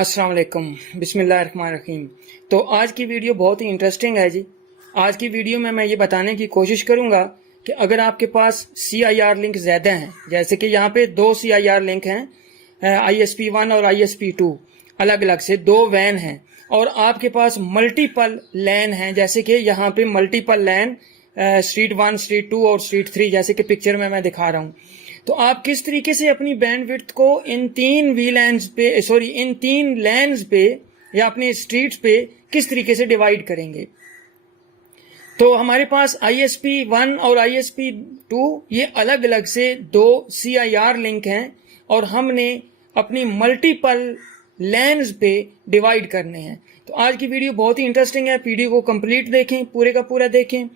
अस्सलाम वालेकुम, बिस्मिल्लाहिर्रहमानिर्रहीम। तो आज की वीडियो बहुत ही इंटरेस्टिंग है जी। आज की वीडियो में मैं ये बताने की कोशिश करूंगा कि अगर आपके पास CIR लिंक ज़्यादा हैं, जैसे कि यहाँ पे दो CIR लिंक हैं, ISP1 और ISP2 अलग अलग से दो वैन हैं, और आपके पास मल्टीपल लैन हैं, जैसे कि यहाँ पे मल्टीपल लैन स्ट्रीट 1, स्ट्रीट 2 और स्ट्रीट 3 जैसे कि पिक्चर में मैं दिखा रहा हूँ। तो आप किस तरीके से अपनी बैंडविड्थ को इन तीन लैंस पे या अपने स्ट्रीट्स पे किस तरीके से डिवाइड करेंगे। तो हमारे पास ISP1 और ISP2 ये अलग अलग से दो CIR लिंक हैं और हमने अपनी मल्टीपल लैंस पे डिवाइड करने हैं। तो आज की वीडियो बहुत ही इंटरेस्टिंग है, वीडियो को कंप्लीट देखें, पूरे का पूरा देखें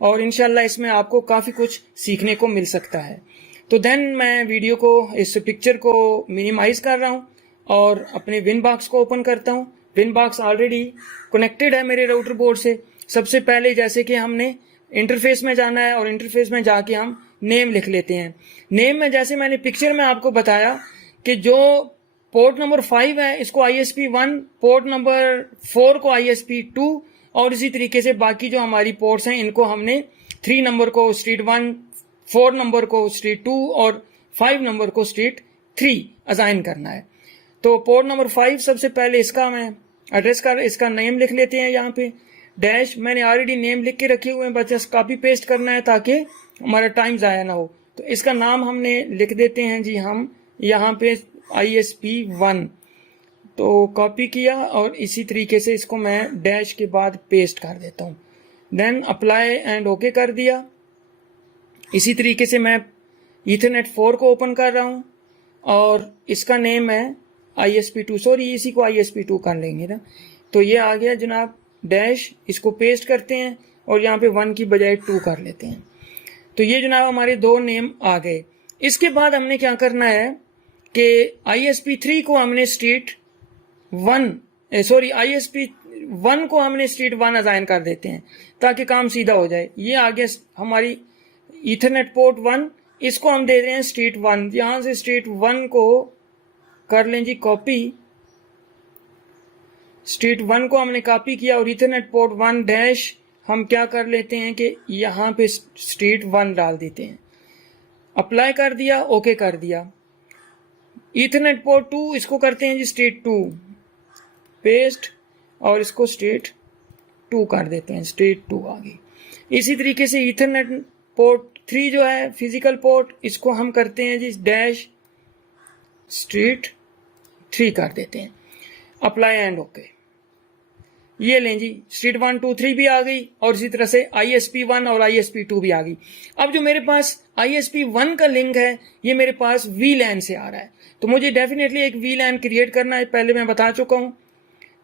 और इंशाल्लाह इसमें आपको काफ़ी कुछ सीखने को मिल सकता है। तो देन मैं वीडियो को, इस पिक्चर को मिनिमाइज कर रहा हूँ और अपने विन बॉक्स को ओपन करता हूँ। विन बॉक्स ऑलरेडी कनेक्टेड है मेरे राउटर बोर्ड से। सबसे पहले जैसे कि हमने इंटरफेस में जाना है और इंटरफेस में जाके हम नेम लिख लेते हैं। नेम में जैसे मैंने पिक्चर में आपको बताया कि जो पोर्ट नंबर 5 है इसको ISP1, पोर्ट नंबर 4 को ISP2 और इसी तरीके से बाकी जो हमारी पोर्ट्स हैं इनको हमने 3 नंबर को स्ट्रीट 1, 4 नंबर को स्ट्रीट 2 और 5 नंबर को स्ट्रीट 3 असाइन करना है। तो पोर्ट नंबर 5 सबसे पहले इसका मैं एड्रेस कर इसका नेम लिख लेते हैं। यहाँ पे डैश मैंने ऑलरेडी नेम लिख के रखे हुए हैं, बस जस्ट कॉपी पेस्ट करना है ताकि हमारा टाइम ज़ाया ना हो। तो इसका नाम हमने लिख देते हैं जी हम यहाँ पे ISP1। तो कॉपी किया और इसी तरीके से इसको मैं डैश के बाद पेस्ट कर देता हूँ। देन अप्लाई एंड ओके कर दिया। इसी तरीके से मैं ईथरनेट 4 को ओपन कर रहा हूँ और इसका नेम है ISP2, सॉरी इसी को ISP2 कर लेंगे ना। तो ये आ गया जनाब डैश, इसको पेस्ट करते हैं और यहाँ पे 1 की बजाय 2 कर लेते हैं। तो ये जनाब हमारे दो नेम आ गए। इसके बाद हमने क्या करना है कि ISP3 को हमने स्ट्रीट 1, ISP1 को हमने स्ट्रीट 1 असाइन कर देते हैं ताकि काम सीधा हो जाए। ये आ गया हमारी ईथरनेट पोर्ट 1, इसको हम दे रहे हैं स्ट्रीट 1। यहां से स्ट्रीट 1 को कर लें जी कॉपी। स्ट्रीट 1 को हमने कॉपी किया और ईथरनेट पोर्ट 1 डैश हम क्या कर लेते हैं कि यहां पे स्ट्रीट 1 डाल देते हैं। अप्लाई कर दिया, ओके कर दिया। ईथरनेट पोर्ट 2 इसको करते हैं जी स्ट्रीट 2, पेस्ट और इसको स्ट्रीट 2 कर देते हैं। स्ट्रीट 2 आ गई। इसी तरीके से ईथरनेट पोर्ट 3 जो है फिजिकल पोर्ट, इसको हम करते हैं जी डैश स्ट्रीट 3 कर देते हैं। Apply and okay. ये लें जी स्ट्रीट 1, 2, 3 भी आ गई और इसी तरह से ISP1 और ISP2 भी आ गई। अब जो मेरे पास ISP1 का लिंक है ये मेरे पास VLAN से आ रहा है, तो मुझे डेफिनेटली एक VLAN क्रिएट करना है, पहले मैं बता चुका हूं।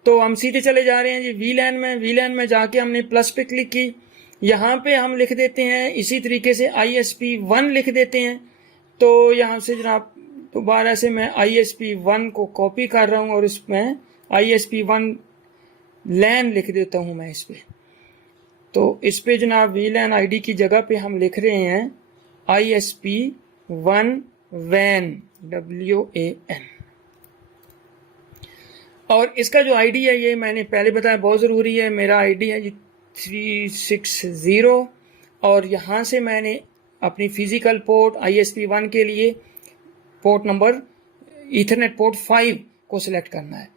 तो हम सीधे चले जा रहे हैं जी VLAN में जाके हमने प्लस पे क्लिक की। यहाँ पे हम लिख देते हैं इसी तरीके से ISP1 लिख देते हैं। तो यहाँ से जनाब दोबारा से मैं ISP1 को कॉपी कर रहा हूँ और इसमें ISP1 लैन लिख देता हूँ मैं इस पे। तो इस पे जनाब VLAN ID की जगह पे हम लिख रहे हैं ISP1 WAN WAN। और इसका जो ID है ये मैंने पहले बताया बहुत ज़रूरी है। मेरा ID है जी 360 और यहाँ से मैंने अपनी फिजिकल पोर्ट ISP1 के लिए पोर्ट नंबर ईथरनेट पोर्ट 5 को सिलेक्ट करना है।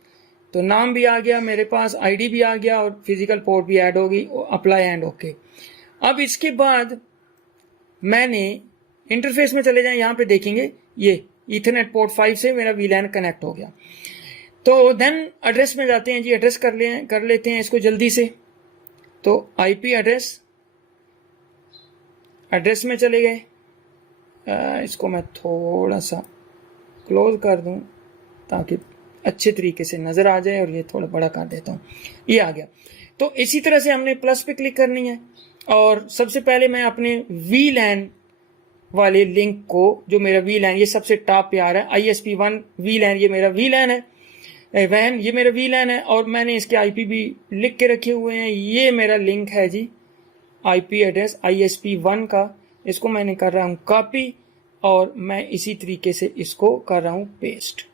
तो नाम भी आ गया मेरे पास, ID भी आ गया और फिजिकल पोर्ट भी ऐड होगी। Apply and okay. अब इसके बाद मैंने इंटरफेस में चले जाएं, यहाँ पे देखेंगे ये ईथरनेट पोर्ट 5 से मेरा VLAN कनेक्ट हो गया। तो देन एड्रेस में जाते हैं जी, एड्रेस कर लेते हैं इसको जल्दी से। तो IP एड्रेस में चले गए। इसको मैं थोड़ा सा क्लोज कर दूं ताकि अच्छे तरीके से नज़र आ जाए और ये थोड़ा बड़ा कर देता हूँ। ये आ गया। तो इसी तरह से हमने प्लस पे क्लिक करनी है और सबसे पहले मैं अपने VLAN वाले लिंक को, जो मेरा VLAN ये सबसे टॉप पे आ रहा है ISP1 VLAN, ये मेरा VLAN है, वैन ये मेरा VLAN है और मैंने इसके IP भी लिख के रखे हुए हैं। ये मेरा लिंक है जी IP एड्रेस ISP1 का, इसको मैंने कर रहा हूँ कॉपी और मैं इसी तरीके से इसको कर रहा हूँ पेस्ट।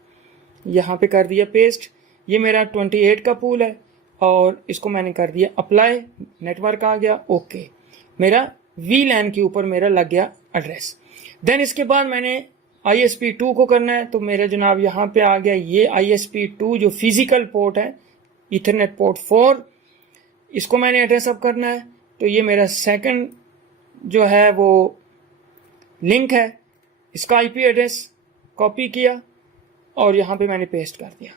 यहाँ पे कर दिया पेस्ट। ये मेरा 28 का पूल है और इसको मैंने कर दिया अप्लाई, नेटवर्क आ गया, ओके, मेरा VLAN के ऊपर मेरा लग गया एड्रेस। देन इसके बाद मैंने ISP2 को करना है, तो मेरा जनाब यहाँ पे आ गया ये ISP2 जो फिजिकल पोर्ट है, ईथरनेट पोर्ट 4, इसको मैंने एड्रेस अप करना है। तो ये मेरा सेकंड जो है वो लिंक है, इसका IP एड्रेस कॉपी किया और यहाँ पे मैंने पेस्ट कर दिया।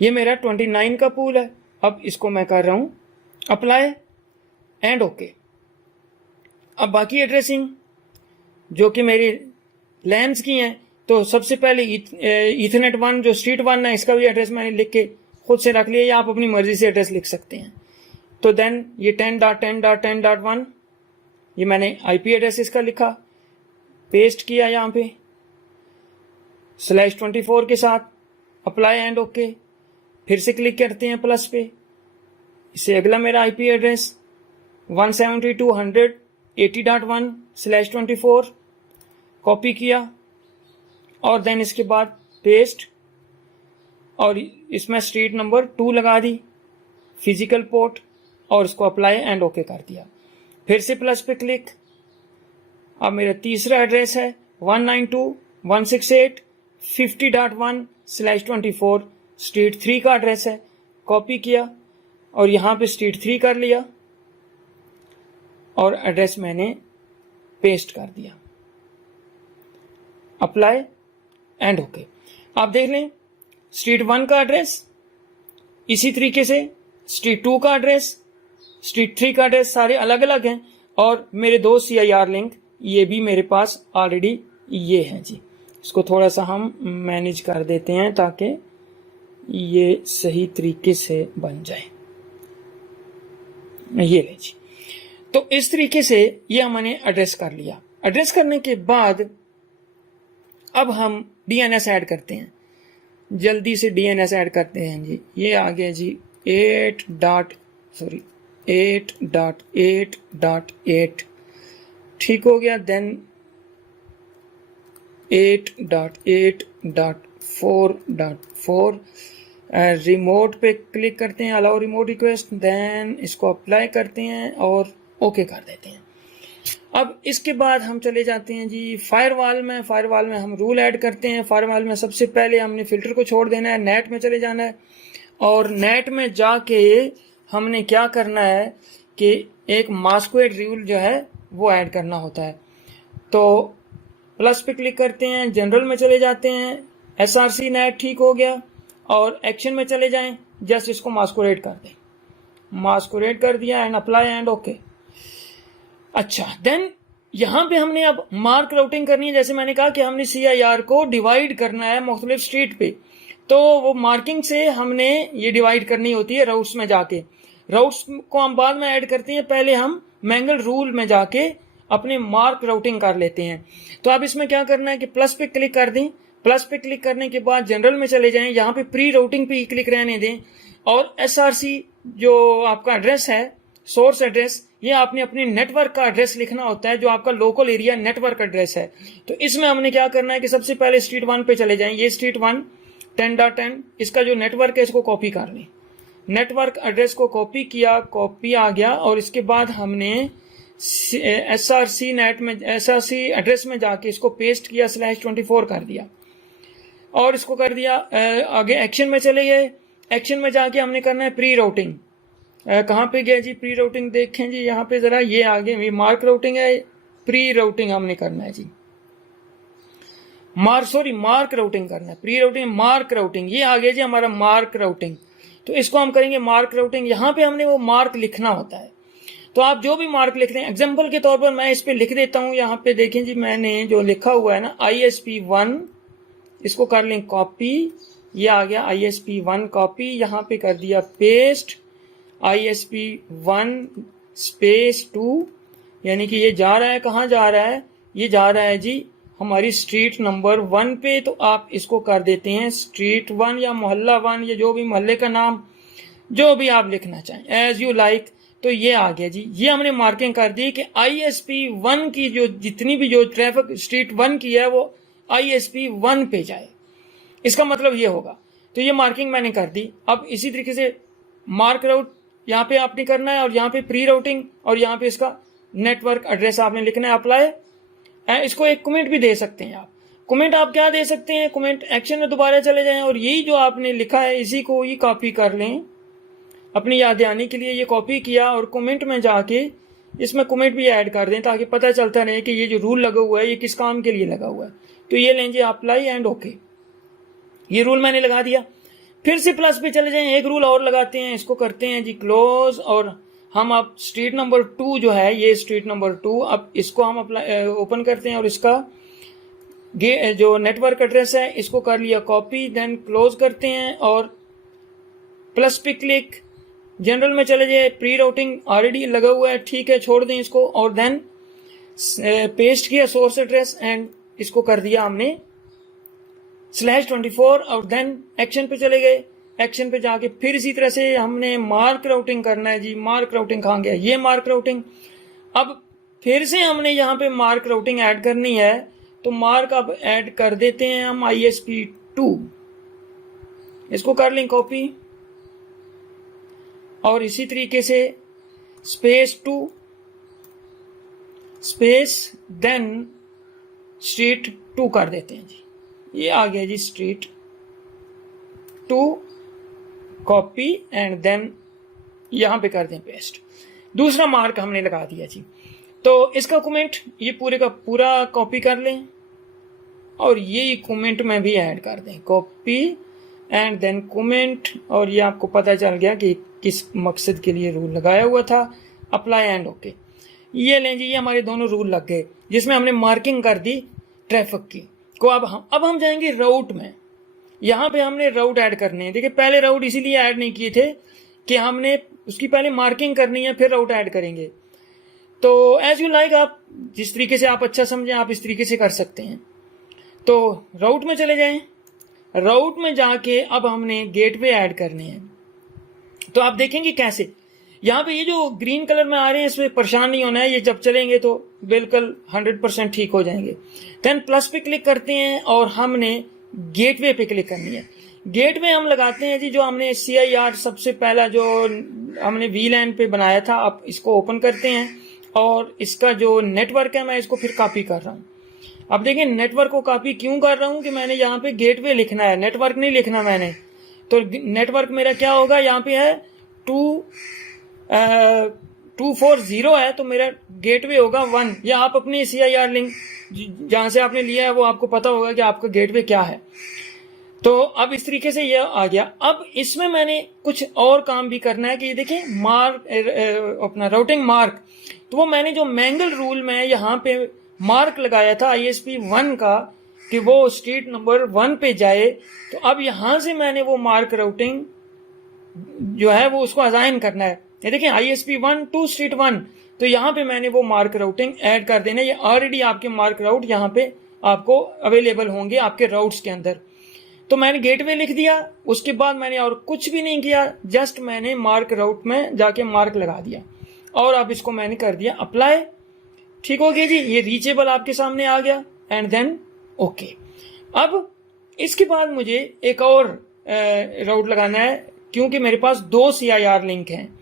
ये मेरा 29 का पूल है। अब इसको मैं कर रहा हूँ अप्लाई एंड ओके। अब बाकी एड्रेसिंग जो कि मेरी लैंस की हैं, तो सबसे पहले ईथरनेट 1 जो स्ट्रीट 1 है, इसका भी एड्रेस मैंने लिख के खुद से रख लिया, या आप अपनी मर्जी से एड्रेस लिख सकते हैं। तो देन ये 10.10.10.1 ये मैंने IP एड्रेस इसका लिखा, पेस्ट किया यहाँ पे /24 के साथ, अप्लाई एंड ओके। फिर से क्लिक करते हैं प्लस पे, इससे अगला मेरा IP एड्रेस 172.180.1/24 कॉपी किया और देन इसके बाद पेस्ट, और इसमें स्ट्रीट नंबर 2 लगा दी, फिजिकल पोर्ट, और इसको अप्लाई एंड ओके कर दिया। फिर से प्लस पे क्लिक। अब मेरा तीसरा एड्रेस है 192.168.50.1/24 स्ट्रीट 3 का एड्रेस है, कॉपी किया और यहाँ पे स्ट्रीट 3 कर लिया और एड्रेस मैंने पेस्ट कर दिया, अप्लाई एंड ओके। आप देख लें स्ट्रीट 1 का एड्रेस, इसी तरीके से स्ट्रीट 2 का एड्रेस, स्ट्रीट 3 का एड्रेस सारे अलग अलग हैं, और मेरे दो CIR लिंक ये भी मेरे पास ऑलरेडी ये हैं जी। इसको थोड़ा सा हम मैनेज कर देते हैं ताकि ये सही तरीके से बन जाए। ये ले जी। तो इस तरीके से ये हमने एड्रेस कर लिया। एड्रेस करने के बाद अब हम DNS ऐड करते हैं, जल्दी से DNS ऐड करते हैं जी। ये आ गया जी 8.8.8 ठीक हो गया। देन 8.8.4.4 रिमोट पे क्लिक करते हैं, अलाउ रिमोट रिक्वेस्ट, देन इसको अप्लाई करते हैं और ओके कर देते हैं। अब इसके बाद हम चले जाते हैं जी फायरवॉल में। फायरवॉल में हम रूल ऐड करते हैं। फायरवॉल में सबसे पहले हमने फिल्टर को छोड़ देना है, नेट में चले जाना है, और नेट में जाके हमने क्या करना है कि एक मास्कवेड रूल जो है वो ऐड करना होता है। तो प्लस पे क्लिक करते हैं, जनरल में चले जाते हैं, SRC नेट ठीक हो गया, और एक्शन में चले जाएं, जस्ट इसको मास्कुरेट कर दें, मास्कुरेट कर दिया एंड अप्लाई एंड ओके। अच्छा, देन यहाँ पे हमने अब मार्क राउटिंग करनी है। जैसे मैंने कहा कि हमने CIR को डिवाइड करना है मुख्तलिफ स्ट्रीट पे, तो वो मार्किंग से हमने ये डिवाइड करनी होती है राउट्स में जाके। राउट्स को हम बाद में ऐड करते हैं, पहले हम मैंगल रूल में जाके अपने मार्क राउटिंग कर लेते हैं। तो अब इसमें क्या करना है कि प्लस पे क्लिक कर दें, प्लस पे क्लिक करने के बाद जनरल में चले जाएं, यहाँ पे प्री राउटिंग पे ही क्लिक रहने दें, और SRC जो आपका एड्रेस है, सोर्स एड्रेस, ये आपने अपने नेटवर्क का एड्रेस लिखना होता है, जो आपका लोकल एरिया नेटवर्क एड्रेस है। तो इसमें हमने क्या करना है कि सबसे पहले स्ट्रीट 1 पे चले जाएं, ये स्ट्रीट 1 10.10 इसका जो नेटवर्क है इसको कॉपी कर लें। नेटवर्क एड्रेस को कॉपी किया, कॉपी आ गया, और इसके बाद हमने SRC नेट में SRC एड्रेस में जाके इसको पेस्ट किया, /24 कर दिया और इसको कर दिया। आगे एक्शन में चले गए, एक्शन में जाके हमने करना है प्री राउटिंग। कहाँ पे गया जी प्री राउटिंग, देखें जी यहाँ पे जरा, ये आगे ये मार्क राउटिंग है, प्री राउटिंग हमने करना है जी, मार्क राउटिंग करना है, प्री राउटिंग मार्क राउटिंग, ये आगे जी हमारा मार्क राउटिंग। तो इसको हम करेंगे मार्क राउटिंग। यहाँ पे हमने वो मार्क लिखना होता है, तो आप जो भी मार्क लिख रहे हैं, एग्जाम्पल के तौर पर मैं इस पे लिख देता हूँ। यहाँ पे देखें जी, मैंने जो लिखा हुआ है ना ISP1, इसको कर लें कॉपी, ये आ गया ISP1 कॉपी, यहाँ पे कर दिया पेस्ट, ISP1 स्पेस 2, यानी कि ये जा रहा है, कहाँ जा रहा है, ये जा रहा है जी हमारी स्ट्रीट नंबर 1 पे। तो आप इसको कर देते हैं स्ट्रीट 1 या मोहल्ला 1, या जो भी मोहल्ले का नाम जो भी आप लिखना चाहें, एज यू लाइक। तो ये आ गया जी, ये हमने मार्किंग कर दी कि ISP1 की जो जितनी भी जो ट्रैफिक स्ट्रीट 1 की है वो ISP1 पे जाए। इसका मतलब ये होगा तो ये मार्किंग मैंने कर दी। अब इसी तरीके से मार्क राउट यहाँ पे आपने करना है और यहाँ पे प्री राउटिंग और यहाँ पे इसका नेटवर्क एड्रेस आपने लिखना है, अप्लाई। इसको एक कमेंट भी दे सकते हैं आप। कमेंट आप क्या दे सकते हैं, कमेंट एक्शन में दोबारा चले जाएं और यही जो आपने लिखा है इसी को ही कॉपी कर लें अपनी याद दहानी के लिए। ये कॉपी किया और कमेंट में जाके इसमें कमेंट भी ऐड कर दें ताकि पता चलता रहे कि ये जो रूल लगा हुआ है ये किस काम के लिए लगा हुआ है। तो ये लें जी अप्लाई एंड ओके, ये रूल मैंने लगा दिया। फिर से प्लस पे चले जाएं, एक रूल और लगाते हैं, इसको करते हैं जी क्लोज। और हम अब स्ट्रीट नंबर 2 जो है, ये स्ट्रीट नंबर 2, अब इसको हम अप्लाई ओपन करते हैं और इसका जो नेटवर्क एड्रेस है इसको कर लिया कॉपी, देन क्लोज करते हैं और प्लस पे क्लिक, जनरल में चले जाए, प्री राउटिंग ऑलरेडी लगा हुआ है, ठीक है, छोड़ दें इसको। और देन पेस्ट किया सोर्स एड्रेस एंड इसको कर दिया हमने /24 और देन एक्शन पे चले गए। एक्शन पे जाके फिर इसी तरह से हमने मार्क राउटिंग करना है जी। मार्क राउटिंग कहाँ गया, ये मार्क राउटिंग। अब फिर से हमने यहाँ पे मार्क राउटिंग ऐड करनी है, तो मार्क अब ऐड कर देते हैं हम ISP2, इसको कर लें कॉपी और इसी तरीके से /2 स्पेस देन स्ट्रीट 2 कर देते हैं जी। ये आ गया जी स्ट्रीट 2, कॉपी एंड देन यहां पे कर दें पेस्ट। दूसरा मार्क हमने लगा दिया जी। तो इसका कमेंट ये पूरे का पूरा कॉपी कर लें और ये कमेंट में भी ऐड कर दें, कॉपी एंड देन कमेंट। और ये आपको पता चल गया कि किस मकसद के लिए रूल लगाया हुआ था, अप्लाई एंड ओके। ये लें जी, ये हमारे दोनों रूल लग गए जिसमें हमने मार्किंग कर दी ट्रैफिक की को। अब हम जाएंगे राउट में। यहां पे हमने राउट ऐड करने हैं। देखिए पहले राउट इसीलिए ऐड नहीं किए थे कि हमने उसकी पहले मार्किंग करनी है फिर राउट ऐड करेंगे। तो एज यू लाइक, आप जिस तरीके से आप अच्छा समझें आप इस तरीके से कर सकते हैं। तो राउट में चले जाएं, राउट में जाके अब हमने गेटवे ऐड करने हैं। तो आप देखेंगे कैसे, यहाँ पे ये जो ग्रीन कलर में आ रहे हैं इसमें परेशान नहीं होना है, ये जब चलेंगे तो बिल्कुल 100% ठीक हो जाएंगे। देन प्लस पे क्लिक करते हैं और हमने गेटवे पे क्लिक करनी है। गेटवे हम लगाते हैं जी, जो हमने CIR सबसे पहला जो हमने VLAN पे बनाया था, अब इसको ओपन करते हैं और इसका जो नेटवर्क है मैं इसको फिर कॉपी कर रहा हूँ। अब देखिए नेटवर्क को कॉपी क्यों कर रहा हूँ कि मैंने यहाँ पे गेटवे लिखना है, नेटवर्क नहीं लिखना मैंने। तो नेटवर्क मेरा क्या होगा, यहाँ पे है 240 है तो मेरा गेटवे होगा 1, या आप अपनी CIR लिंक जहां से आपने लिया है वो आपको पता होगा कि आपका गेटवे क्या है। तो अब इस तरीके से ये आ गया। अब इसमें मैंने कुछ और काम भी करना है कि ये देखिए मार्क अपना राउटिंग मार्क, तो वो मैंने जो मैंगल रूल में यहाँ पे मार्क लगाया था ISP1 का कि वो स्ट्रीट नंबर 1 पे जाए, तो अब यहां से मैंने वो मार्क राउटिंग जो है वो उसको असाइन करना है। ये देखिए ISP1 टू स्ट्रीट 1, तो यहाँ पे मैंने वो मार्क राउटिंग ऐड कर देना। ये ऑलरेडी आपके मार्क राउट यहाँ पे आपको अवेलेबल होंगे आपके राउट्स के अंदर। तो मैंने गेटवे लिख दिया, उसके बाद मैंने और कुछ भी नहीं किया, जस्ट मैंने मार्क राउट में जाके मार्क लगा दिया और अब इसको मैंने कर दिया अप्लाई। ठीक हो गया जी, ये रीचेबल आपके सामने आ गया एंड देन ओके। अब इसके बाद मुझे एक और राउट लगाना है क्योंकि मेरे पास 2 CIR लिंक हैं।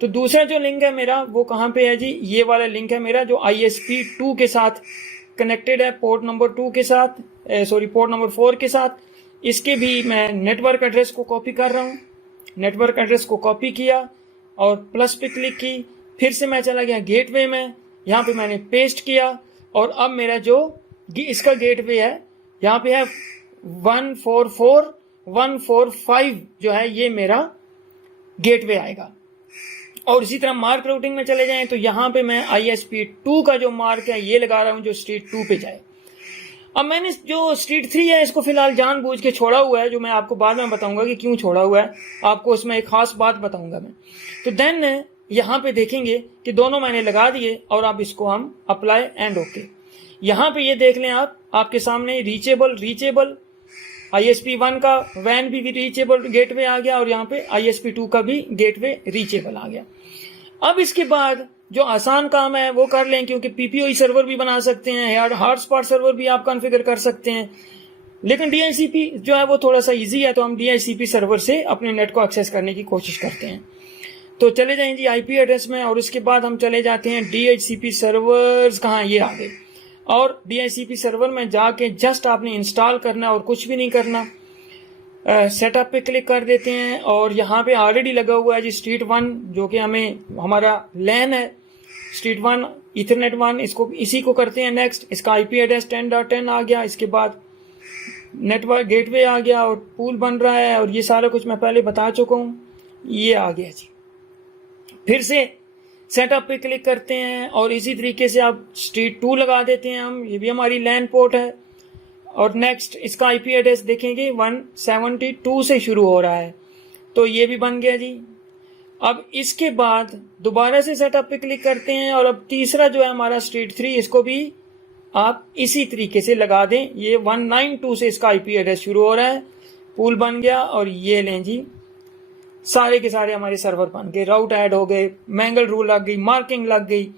तो दूसरा जो लिंक है मेरा वो कहाँ पे है जी, ये वाला लिंक है मेरा जो ISP2 के साथ कनेक्टेड है, पोर्ट नंबर 2 के साथ, पोर्ट नंबर 4 के साथ। इसके भी मैं नेटवर्क एड्रेस को कॉपी कर रहा हूँ। नेटवर्क एड्रेस को कॉपी किया और प्लस पे क्लिक की, फिर से मैं चला गया गेटवे में, यहाँ पे मैंने पेस्ट किया और अब मेरा जो इसका गेटवे है यहाँ पे है 144.145 जो है ये मेरा गेटवे आएगा। और इसी तरह मार्क राउटिंग में चले जाएं तो यहाँ पे मैं ISP2 का जो मार्क है ये लगा रहा हूँ जो स्ट्रीट 2 पे जाए। अब मैंने जो स्ट्रीट 3 है इसको फिलहाल जानबूझ के छोड़ा हुआ है, जो मैं आपको बाद में बताऊंगा कि क्यों छोड़ा हुआ है, आपको उसमें एक खास बात बताऊंगा मैं। तो देन यहाँ पे देखेंगे कि दोनों मैंने लगा दिए और अब इसको हम अप्लाई एंड ओके। यहाँ पे ये देख लें आप, आपके सामने रीचेबल ISP1 का वैन भी रीचेबल गेटवे आ गया और यहाँ पे ISP2 का भी गेटवे रीचेबल आ गया। अब इसके बाद जो आसान काम है वो कर लें, क्योंकि PPOE सर्वर भी बना सकते हैं, हॉटस्पॉट सर्वर भी आप कॉन्फ़िगर कर सकते हैं, लेकिन DHCP जो है वो थोड़ा सा इजी है, तो हम DHCP सर्वर से अपने नेट को एक्सेस करने की कोशिश करते हैं। तो चले जाएं जी IP एड्रेस में, और उसके बाद हम चले जाते हैं DHCP सर्वर्स। कहाँ, ये आ गए। और DHCP सर्वर में जाके जस्ट आपने इंस्टॉल करना और कुछ भी नहीं करना। सेटअप पे क्लिक कर देते हैं, और यहाँ पे ऑलरेडी लगा हुआ है जी स्ट्रीट 1, जो कि हमें हमारा लैन है स्ट्रीट 1 ईथरनेट 1, इसको इसी को करते हैं नेक्स्ट। इसका IP एड्रेस 10.10 आ गया, इसके बाद नेटवर्क गेटवे आ गया और पूल बन रहा है, और ये सारा कुछ मैं पहले बता चुका हूँ, ये आ गया जी। फिर से सेटअप पे क्लिक करते हैं, और इसी तरीके से आप स्ट्रीट 2 लगा देते हैं हम, ये भी हमारी लैन पोर्ट है। और नेक्स्ट इसका IP एड्रेस देखेंगे 172 से शुरू हो रहा है, तो ये भी बन गया जी। अब इसके बाद दोबारा से सेटअप पे क्लिक करते हैं, और अब तीसरा जो है हमारा स्ट्रीट 3, इसको भी आप इसी तरीके से लगा दें। ये 192 से इसका IP एड्रेस शुरू हो रहा है, पूल बन गया, और ये लें जी सारे के सारे हमारे सर्वर बन गए, राउट ऐड हो गए, मैंगल रूल लग गई, मार्किंग लग गई,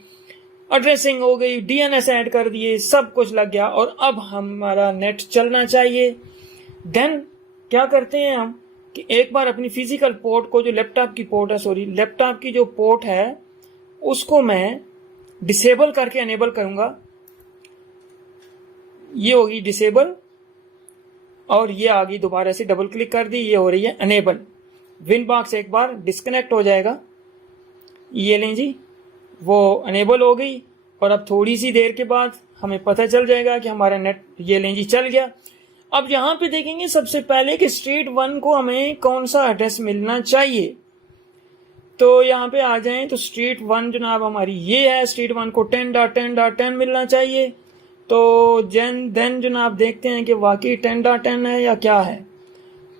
एड्रेसिंग हो गई, DNS ऐड कर दिए, सब कुछ लग गया, और अब हमारा नेट चलना चाहिए। देन क्या करते हैं हम कि एक बार अपनी फिजिकल पोर्ट को, जो लैपटॉप की पोर्ट है, लैपटॉप की जो पोर्ट है उसको मैं डिसेबल करके एनेबल करूंगा। ये होगी डिसेबल, और ये आ गई, दोबारा से डबल क्लिक कर दी, ये हो रही है अनेबल। विनबॉक्स एक बार डिस्कनेक्ट हो जाएगा, ये लें जी, वो अनेबल हो गई। और अब थोड़ी सी देर के बाद हमें पता चल जाएगा कि हमारा नेट, ये लें जी, चल गया। अब यहाँ पे देखेंगे सबसे पहले कि स्ट्रीट 1 को हमें कौन सा एड्रेस मिलना चाहिए। तो यहाँ पे आ जाएं, तो स्ट्रीट 1 जनाब हमारी ये है, स्ट्रीट 1 को 10.10.10 मिलना चाहिए। तो देन जनाब देखते हैं कि वाकई 10.10 है या क्या है।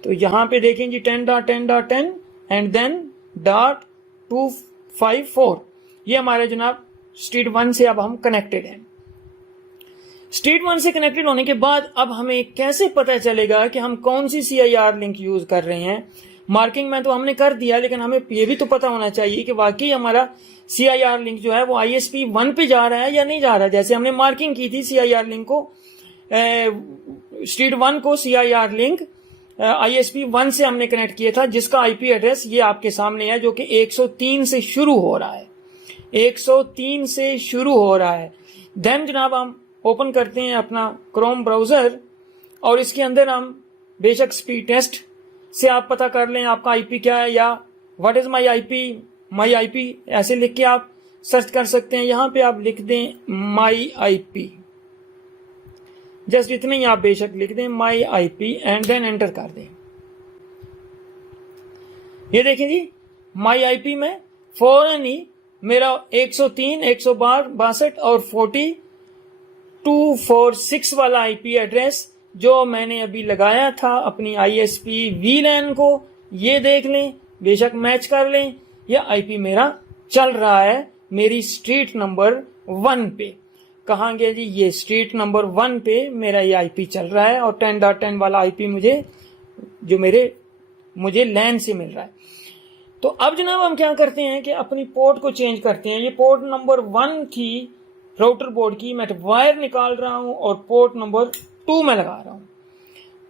तो यहाँ पे देखें जी 10.10.10 एंड देन .254, ये हमारे जनाब स्ट्रीट 1 से अब हम कनेक्टेड हैं। स्ट्रीट 1 से कनेक्टेड होने के बाद अब हमें कैसे पता चलेगा कि हम कौन सी CIR लिंक यूज कर रहे हैं। मार्किंग में तो हमने कर दिया, लेकिन हमें ये भी तो पता होना चाहिए कि वाकई हमारा CIR लिंक जो है वो ISP 1 पे जा रहा है या नहीं जा रहा है। जैसे हमने मार्किंग की थी CIR लिंक को, स्ट्रीट 1 को CIR लिंक ISP 1 से हमने कनेक्ट किया था, जिसका IP एड्रेस ये आपके सामने है, जो कि 103 से शुरू हो रहा है, 103 से शुरू हो रहा है। देन जनाब हम ओपन करते हैं अपना क्रोम ब्राउजर, और इसके अंदर हम बेशक स्पीड टेस्ट से आप पता कर लें आपका IP क्या है, या व्हाट इज माई IP ऐसे लिख के आप सर्च कर सकते हैं। यहां पे आप लिख दें माई IP, जस्ट इतने ही आप बेशक लिख दें माई IP एंड देन एंटर कर दें। ये देखें जी, माई IP में फौरन ही मेरा 103, 162 और 4246 वाला IP एड्रेस जो मैंने अभी लगाया था अपनी ISP VLAN को, ये देख लें, बेशक मैच कर लें, यह IP मेरा चल रहा है मेरी स्ट्रीट नंबर 1 पे। कहाँ गया जी, ये स्ट्रीट नंबर 1 पे मेरा ये IP चल रहा है, और 10.10 वाला IP मुझे लैन से मिल रहा है। तो अब जनाब हम क्या करते हैं कि अपनी पोर्ट को चेंज करते हैं। ये पोर्ट नंबर 1 थी राउटर बोर्ड की, मैं वायर निकाल रहा हूं और पोर्ट नंबर 2 में लगा रहा हूं।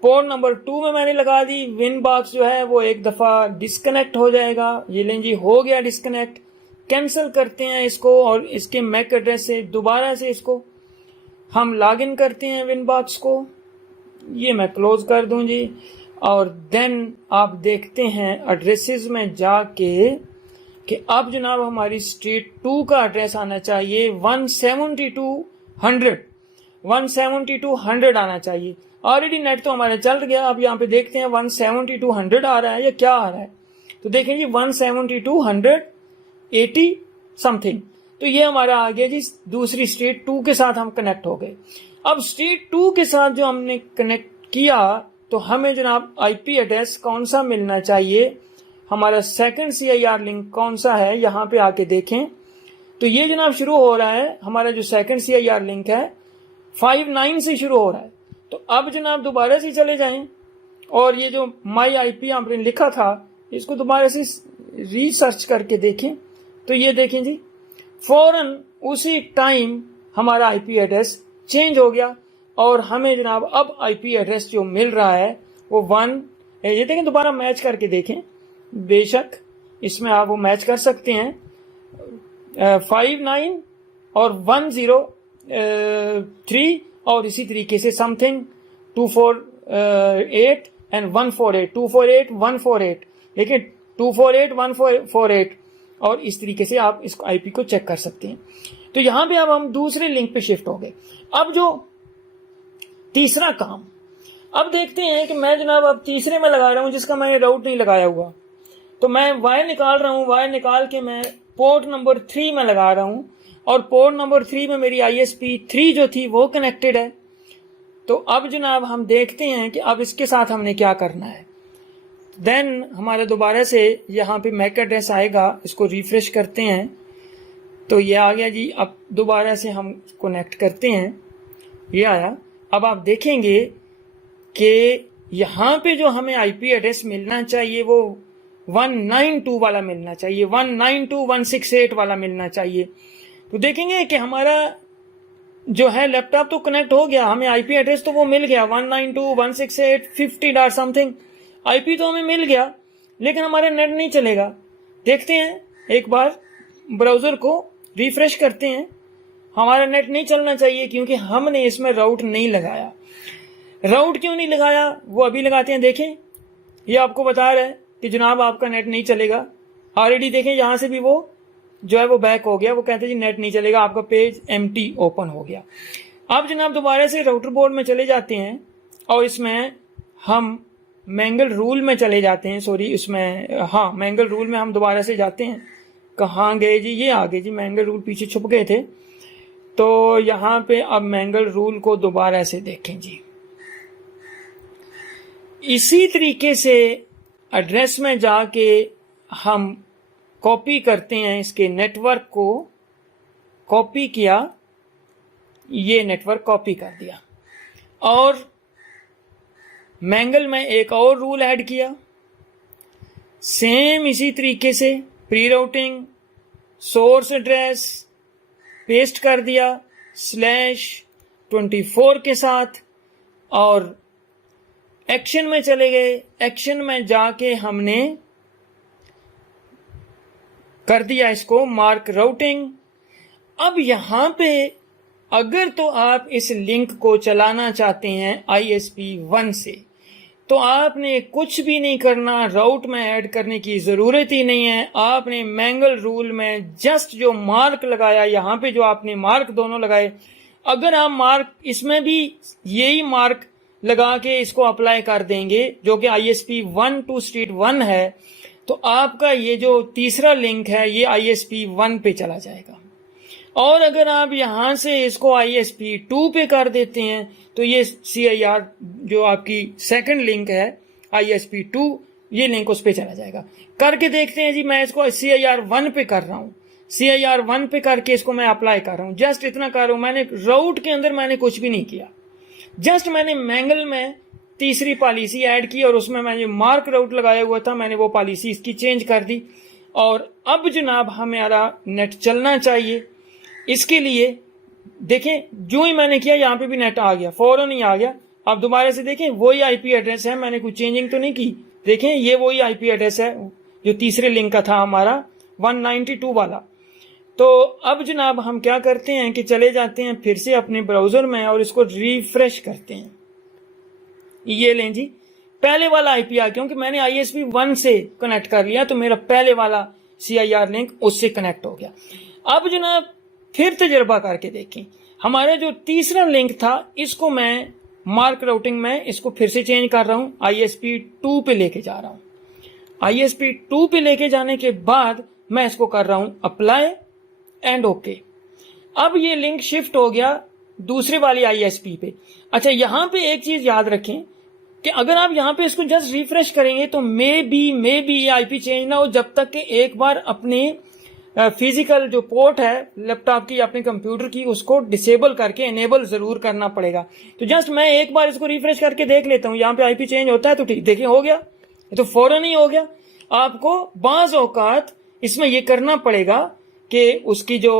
पोर्ट नंबर 2 में मैंने लगा दी, विन बॉक्स जो है वो एक दफा डिस्कनेक्ट हो जाएगा। ये लें जी, हो गया डिस्कनेक्ट। कैंसिल करते हैं इसको, और इसके मैक एड्रेस से दोबारा से इसको हम लॉग इन करते हैं विन बॉक्स को। ये मैं क्लोज कर दूं जी, और देन आप देखते हैं एड्रेसेस में जाके कि अब जनाब हमारी स्ट्रीट 2 का एड्रेस आना चाहिए 172.100 आना चाहिए। ऑलरेडी नेट तो हमारा चल गया। अब यहाँ पे देखते हैं 172.100 आ रहा है या क्या आ रहा है। तो देखें जी 172.180 समथिंग, तो ये हमारा आ गया जी। दूसरी स्ट्रीट 2 के साथ हम कनेक्ट हो गए। अब स्ट्रीट 2 के साथ जो हमने कनेक्ट किया, तो हमें जनाब IP एड्रेस कौन सा मिलना चाहिए, हमारा सेकंड CIR लिंक कौन सा है, यहाँ पे आके देखें। तो ये जनाब शुरू हो रहा है, हमारा जो सेकंड CIR लिंक है 59 से शुरू हो रहा है। तो अब जनाब दोबारा से चले जाएं, और ये जो माई IP आपने लिखा था इसको दोबारा से रिसर्च करके देखें। तो ये देखें जी, फौरन उसी टाइम हमारा IP एड्रेस चेंज हो गया, और हमें जनाब अब आईपी एड्रेस जो मिल रहा है वो 1, ये देखें दोबारा मैच करके देखें, बेशक इसमें आप वो मैच कर सकते हैं 59 और 103 और इसी तरीके से समथिंग 248 एंड 148, 248 148, देखिए 248 148 और इस तरीके से आप इसको आईपी को चेक कर सकते हैं। तो यहां पे अब हम दूसरे लिंक पे शिफ्ट हो गए। अब जो तीसरा काम, अब देखते हैं कि मैं जनाब अब तीसरे में लगा रहा हूं जिसका मैंने राउट नहीं लगाया हुआ, तो मैं वायर निकाल रहा हूं, वायर निकाल के मैं पोर्ट नंबर 3 में लगा रहा हूं और पोर्ट नंबर 3 में मेरी ISP3 जो थी वो कनेक्टेड है। तो अब जनाब हम देखते हैं कि अब इसके साथ हमने क्या करना है। देन हमारे दोबारा से यहाँ पे मैक एड्रेस आएगा, इसको रिफ्रेश करते हैं तो ये आ गया जी। अब दोबारा से हम कनेक्ट करते हैं, ये आया। अब आप देखेंगे कि यहाँ पे जो हमें आईपी एड्रेस मिलना चाहिए वो 192 वाला मिलना चाहिए, 192.168 वाला मिलना चाहिए। तो देखेंगे कि हमारा जो है लैपटॉप तो कनेक्ट हो गया, हमें आईपी एड्रेस तो वो मिल गया 192.168.50 समथिंग आईपी तो हमें मिल गया, लेकिन हमारा नेट नहीं चलेगा। देखते हैं एक बार ब्राउजर को रिफ्रेश करते हैं, हमारा नेट नहीं चलना चाहिए क्योंकि हमने इसमें राउट नहीं लगाया। राउट क्यों नहीं लगाया वो अभी लगाते हैं। देखें ये आपको बता रहा है कि जनाब आपका नेट नहीं चलेगा। ऑलरेडी देखें यहां से भी वो जो है वो बैक हो गया, वो कहते हैं जी नेट नहीं चलेगा, आपका पेज एम्प्टी ओपन हो गया। अब जनाब दोबारा से राउटर बोर्ड में चले जाते हैं और इसमें हम मैंगल रूल में चले जाते हैं, सॉरी इसमें हाँ मैंगल रूल में हम दोबारा से जाते हैं। कहाँ गए जी, ये आ गए जी, मैंगल रूल पीछे छुप गए थे। तो यहाँ पे अब मैंगल रूल को दोबारा से देखें जी। इसी तरीके से एड्रेस में जाके हम कॉपी करते हैं, इसके नेटवर्क को कॉपी किया, ये नेटवर्क कॉपी कर दिया और मैंगल में एक और रूल ऐड किया। सेम इसी तरीके से pre routing source address paste कर दिया /24 के साथ और एक्शन में चले गए। एक्शन में जाके हमने कर दिया इसको मार्क राउटिंग। अब यहां पे अगर तो आप इस लिंक को चलाना चाहते हैं ISP1 से तो आपने कुछ भी नहीं करना, राउट में ऐड करने की जरूरत ही नहीं है। आपने मैंगल रूल में जस्ट जो मार्क लगाया, यहां पे जो आपने मार्क दोनों लगाए, अगर आप मार्क इसमें भी यही मार्क लगा के इसको अप्लाई कर देंगे जो कि ISP1 टू स्ट्रीट 1 है, तो आपका ये जो तीसरा लिंक है ये ISP1 पे चला जाएगा। और अगर आप यहां से इसको ISP2 पे कर देते हैं तो ये CIR जो आपकी सेकंड लिंक है ISP2, ये लिंक उस पे चला जाएगा। करके देखते हैं जी। मैं इसको CIR1 पे कर रहा हूं, CIR1 पे करके इसको मैं अप्लाई कर रहा हूं। जस्ट इतना कर रहा हूं, मैंने राउट के अंदर मैंने कुछ भी नहीं किया, जस्ट मैंने मैंगल में तीसरी पॉलिसी ऐड की और उसमें मैंने मार्क राउट लगाया हुआ था, मैंने वो पॉलिसी इसकी चेंज कर दी और अब जनाब हमारा नेट चलना चाहिए। इसके लिए देखें जो ही मैंने किया यहाँ पे भी नेट आ गया, फौरन ही आ गया। अब दोबारा से देखें वही आईपी एड्रेस है, मैंने कुछ चेंजिंग तो नहीं की। देखें ये वही आईपी एड्रेस है जो तीसरे लिंक का था हमारा 192 वाला। तो अब जनाब हम क्या करते हैं कि चले जाते हैं फिर से अपने ब्राउजर में और इसको रिफ्रेश करते हैं। ये लें जी, पहले वाला आईपी आ, क्योंकि मैंने ISP1 से कनेक्ट कर लिया तो मेरा पहले वाला CIR लिंक उससे कनेक्ट हो गया। अब जनाब फिर तजर्बा करके देखें, हमारा जो तीसरा लिंक था इसको मैं मार्क राउटिंग में इसको फिर से चेंज कर रहा हूं, ISP2 पे लेके जा रहा हूं। ISP2 पे लेके जाने के बाद मैं इसको कर रहा हूं अप्लाई एंड ओके। अब ये लिंक शिफ्ट हो गया दूसरे वाली ISP पे। अच्छा यहां पे एक चीज याद रखें कि अगर आप यहां पे इसको जस्ट रिफ्रेश करेंगे तो मे बी आईपी चेंज ना हो जब तक कि एक बार अपने फिजिकल जो पोर्ट है लैपटॉप की, अपने कंप्यूटर की, उसको डिसेबल करके एनेबल जरूर करना पड़ेगा। तो जस्ट मैं एक बार इसको रिफ्रेश करके देख लेता हूं, यहाँ पे आईपी चेंज होता है तो ठीक, देखिए हो गया, ये तो फौरन ही हो गया। आपको बाज औकात इसमें ये करना पड़ेगा कि उसकी जो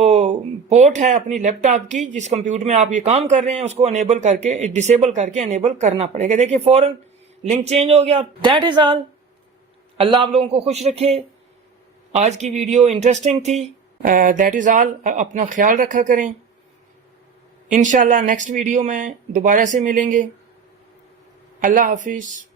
पोर्ट है अपनी लैपटॉप की, जिस कंप्यूटर में आप ये काम कर रहे हैं, उसको अनेबल करके, डिसेबल करके अनेबल करना पड़ेगा। देखिए फौरन लिंक चेंज हो गया। That is all. अल्लाह आप लोगों को खुश रखे। आज की वीडियो इंटरेस्टिंग थी। That is all. अपना ख्याल रखा करें। इंशाल्लाह नेक्स्ट वीडियो में दोबारा से मिलेंगे। अल्लाह हाफिज।